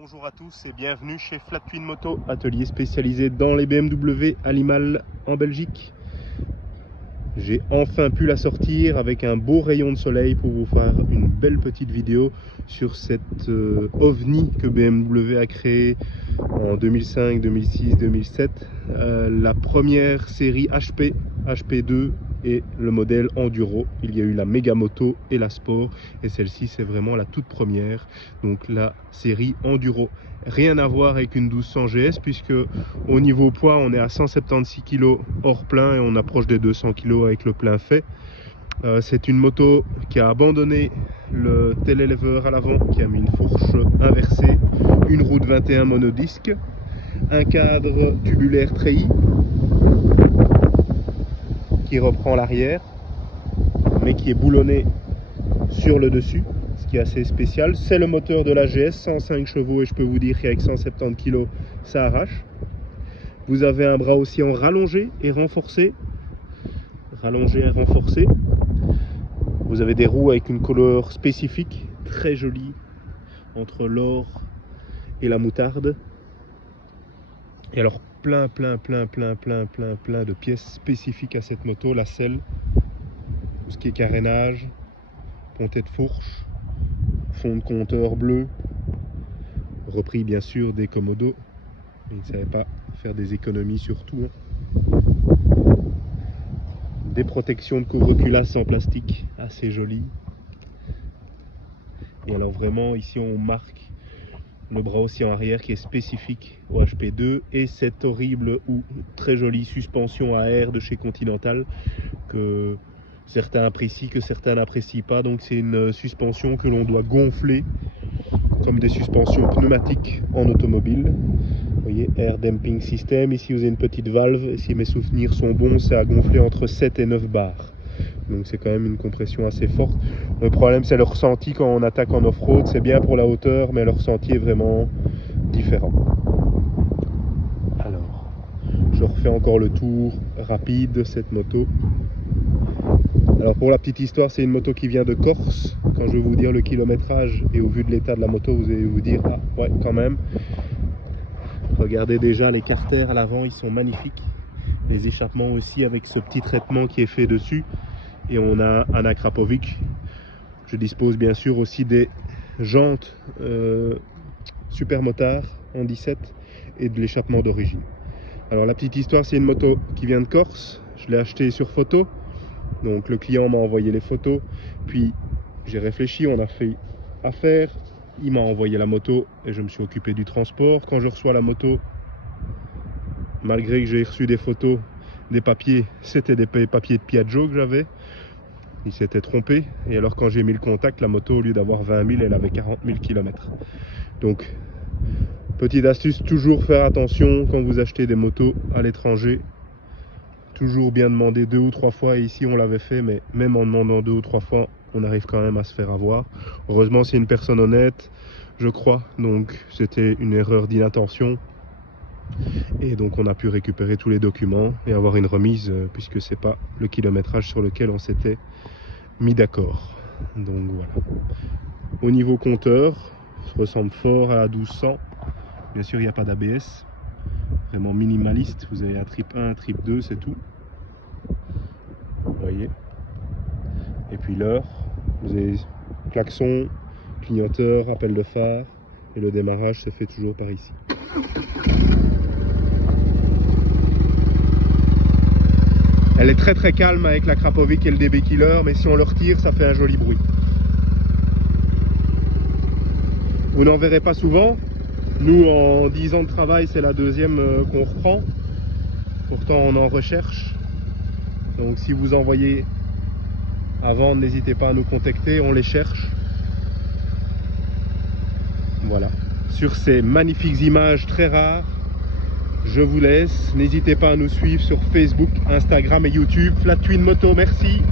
Bonjour à tous et bienvenue chez Flat Twin Moto, atelier spécialisé dans les BMW à Limal en Belgique. J'ai enfin pu la sortir avec un beau rayon de soleil pour vous faire une belle petite vidéo sur cette ovni que BMW a créé en 2005, 2006, 2007. La première série HP, HP2 et le modèle Enduro. Il y a eu la Mega Moto et la Sport et celle-ci c'est vraiment la toute première, donc la série Enduro. Rien à voir avec une 1200 GS puisque au niveau poids on est à 176 kg hors plein et on approche des 200 kg avec le plein fait. C'est une moto qui a abandonné le tail-lever à l'avant, qui a mis une fourche inversée, une roue de 21 monodisque, un cadre tubulaire treillis qui reprend l'arrière mais qui est boulonné sur le dessus, ce qui est assez spécial. C'est le moteur de la GS, 105 chevaux, et je peux vous dire qu'avec 170 kg ça arrache. Vous avez un bras aussi en rallongé et renforcé. Rallongé et renforcé. Vous avez des roues avec une couleur spécifique, très jolie, entre l'or et la moutarde. Et alors plein de pièces spécifiques à cette moto, la selle, tout ce qui est carénage, pontet de fourche, fond de compteur bleu, repris bien sûr des Komodo. Ils ne savaient pas faire des économies sur tout. Des protections de couvre-culasse en plastique, assez jolies. Et alors vraiment ici on marque le bras aussi en arrière qui est spécifique au HP2 et cette horrible ou très jolie suspension à air de chez Continental que certains apprécient, que certains n'apprécient pas. Donc c'est une suspension que l'on doit gonfler comme des suspensions pneumatiques en automobile. Vous voyez, Air Damping System. Ici vous avez une petite valve et si mes souvenirs sont bons c'est à gonfler entre 7 et 9 bars. Donc c'est quand même une compression assez forte. Le problème c'est le ressenti quand on attaque en off-road. C'est bien pour la hauteur mais le ressenti est vraiment différent. Alors je refais encore le tour rapide de cette moto. Alors pour la petite histoire, c'est une moto qui vient de Corse. Quand je vais vous dire le kilométrage et au vu de l'état de la moto, vous allez vous dire ah ouais quand même. Regardez déjà les carters à l'avant, ils sont magnifiques. Les échappements aussi avec ce petit traitement qui est fait dessus. Et on a un Akrapovic. Je dispose bien sûr aussi des jantes Supermotard en 17 et de l'échappement d'origine. Alors la petite histoire, c'est une moto qui vient de Corse. Je l'ai achetée sur photo. Donc le client m'a envoyé les photos. Puis j'ai réfléchi, on a fait affaire. Il m'a envoyé la moto et je me suis occupé du transport. Quand je reçois la moto, malgré que j'ai reçu des photos, des papiers, c'était des papiers de Piaggio que j'avais. Il s'était trompé et alors quand j'ai mis le contact, la moto au lieu d'avoir 20 000 elle avait 40 000 km. Donc petite astuce, toujours faire attention quand vous achetez des motos à l'étranger. Toujours bien demander 2 ou 3 fois et ici on l'avait fait, mais même en demandant 2 ou 3 fois on arrive quand même à se faire avoir. Heureusement c'est une personne honnête je crois, donc c'était une erreur d'inattention. Et donc on a pu récupérer tous les documents et avoir une remise puisque c'est pas le kilométrage sur lequel on s'était mis d'accord. Donc voilà. Au niveau compteur, ça ressemble fort à la 1200. Bien sûr il n'y a pas d'ABS. Vraiment minimaliste. Vous avez un trip 1, un trip 2, c'est tout. Vous voyez. Et puis l'heure. Vous avez klaxon, clignoteur, appel de phare. Et le démarrage se fait toujours par ici. Elle est très calme avec la Krapovic et le DB Killer, mais si on le retire, ça fait un joli bruit. Vous n'en verrez pas souvent. Nous, en 10 ans de travail, c'est la deuxième qu'on reprend. Pourtant, on en recherche. Donc, si vous en voyez avant, n'hésitez pas à nous contacter, on les cherche. Voilà. Sur ces magnifiques images très rares, je vous laisse. N'hésitez pas à nous suivre sur Facebook, Instagram et YouTube. Flat Twin Moto, merci.